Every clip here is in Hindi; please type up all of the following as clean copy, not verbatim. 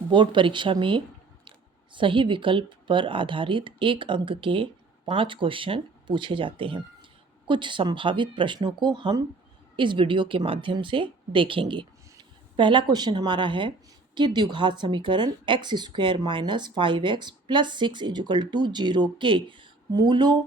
बोर्ड परीक्षा में सही विकल्प पर आधारित 1 अंक के 5 क्वेश्चन पूछे जाते हैं। कुछ संभावित प्रश्नों को हम इस वीडियो के माध्यम से देखेंगे। पहला क्वेश्चन हमारा है कि द्विघात समीकरण x square minus 5x plus 6 equal to 0 के मूलों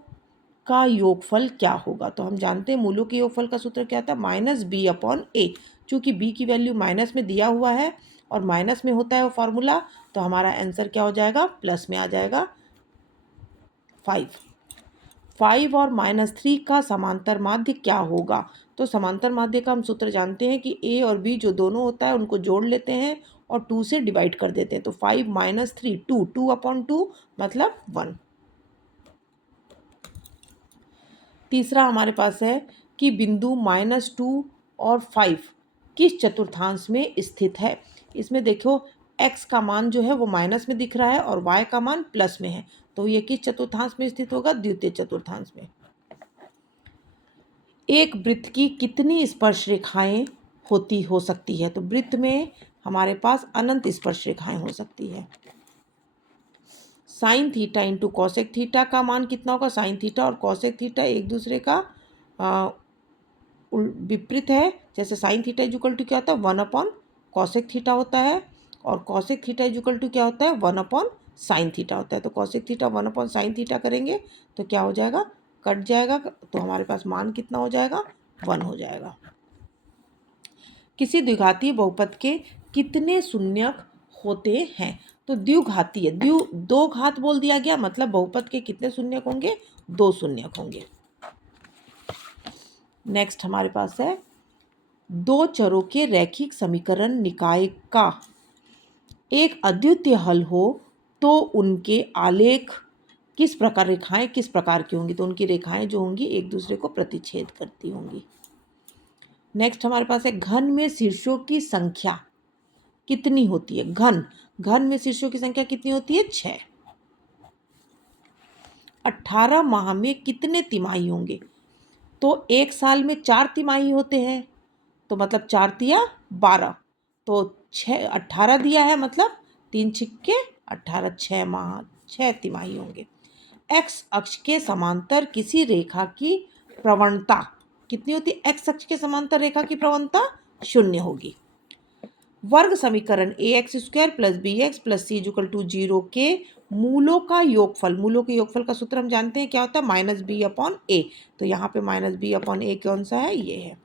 का योगफल क्या होगा। तो हम जानते हैं मूलों के योगफल का सूत्र क्या था, माइनस बी अपॉन ए। चूँकि b की वैल्यू माइनस में दिया हुआ है और माइनस में होता है वो फार्मूला, तो हमारा आंसर क्या हो जाएगा, प्लस में आ जाएगा 5 और -3 का समांतर माध्य क्या होगा। तो समांतर माध्य का हम सूत्र जानते हैं कि a और b जो दोनों होता है उनको जोड़ लेते हैं और 2 से डिवाइड कर देते हैं। तो 5 - 3 2 अपॉन 2 मतलब 1। तीसरा हमारे पास है कि बिंदु -2 और 5 किस चतुर्थांश में स्थित है। इसमें देखो x का मान जो है वो माइनस में दिख रहा है और y का मान प्लस में है, तो ये किस चतुर्थांश में स्थित होगा, द्वितीय चतुर्थांश में। एक वृत्त की कितनी स्पर्श रेखाएं हो सकती है। तो वृत्त में हमारे पास अनंत स्पर्श रेखाएं हो सकती है। Sine theta into cosec theta का मान कितना होगा। साइन थीटा और कॉसेक थीटा एक दूसरे का विपरीत है। जैसे साइन थीटा इक्वल टू क्या होता है, 1 अपॉन कॉसेक थीटा होता है और कॉसेक थीटा इक्वल टू क्या होता है, 1 अपॉन साइन थीटा होता है। तो cosec theta 1 upon sine theta करेंगे तो क्या हो जाएगा, कट जाएगा, तो हमारे पास मान कितना हो जाएगा, 1 हो जाएगा। किसी द्विघातीय बहुपद के कितने शून्यक होते हैं। तो द्विघातीय दो घात बोल दिया गया, मतलब बहुपद के कितने शून्यक होंगे, 2 शून्यक होंगे। नेक्स्ट हमारे पास है 2 चरों के रैखिक समीकरण निकाय का एक अद्वितीय हल हो तो उनके आलेख किस प्रकार, रेखाएं किस प्रकार की होंगी। तो उनकी रेखाएं जो होंगी एक दूसरे को प्रतिच्छेद करती होंगी। नेक्स्ट हमारे पास है घन में शीर्षों की संख्या कितनी होती है। घन में शीर्षों की संख्या कितनी होती है, 6। 18 माह में कितने तिमाही होंगे। तो एक साल में 4 तिमाही होते हैं, तो मतलब 4 तिया 12, तो 18 दिया है, मतलब 3 छिक्के 18, 6 माह 6 तिमाही होंगे। एक्स अक्ष के समांतर किसी रेखा की प्रवणता कितनी होती है। एक्स अक्ष के समांतर रेखा की प्रवणता 0 होगी। वर्ग समीकरण ax² plus bx plus c equal to 0 के मूलों का योगफल, मूलों के योगफल का सूत्र हम जानते हैं क्या होता है, माइनस बी अपॉन ए। तो यहाँ पे माइनस बी अपॉन ए कौन सा है, ये है।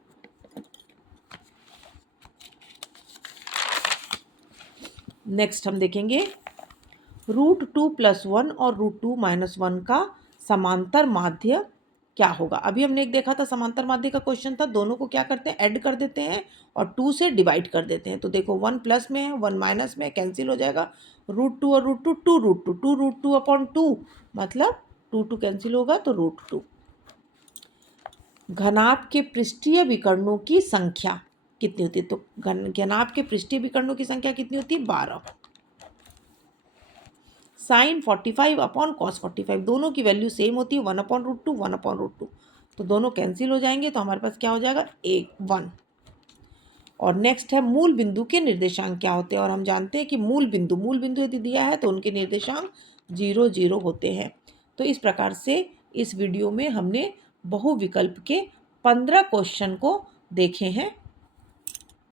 नेक्स्ट हम देखेंगे √2 + 1 और √2 - 1 का समांतर माध्य क्या होगा। अभी हमने एक देखा था समांतर माध्य का क्वेश्चन था, दोनों को क्या करते हैं, ऐड कर देते हैं और 2 से डिवाइड कर देते हैं। तो देखो 1 प्लस में है, 1 माइनस में, कैंसिल हो जाएगा। √2 और √2 2 अपॉन 2 मतलब 2 कैंसिल होगा तो √2। घनाभ के पृष्ठीय विकर्णों की संख्या कितनी होती है। तो घनाभ के पृष्ठीय विकर्णों की संख्या कितनी होती है, 12। साइन 45 अपॉन कॉस 45 दोनों की वैल्यू सेम होती है, 1 अपॉन √2 1 अपॉन √2, तो दोनों कैंसिल हो जाएंगे। तो हमारे पास क्या हो जाएगा, 1। और नेक्स्ट है मूल बिंदु के निर्देशांक क्या होते हैं। और हम जानते हैं कि मूल बिंदु यदि दिया है तो उनके निर्देशांक 0 0 होते हैं। तो इस प्रकार से इस वीडियो में हमने बहुविकल्प के 15 क्वेश्चन को देखे हैं।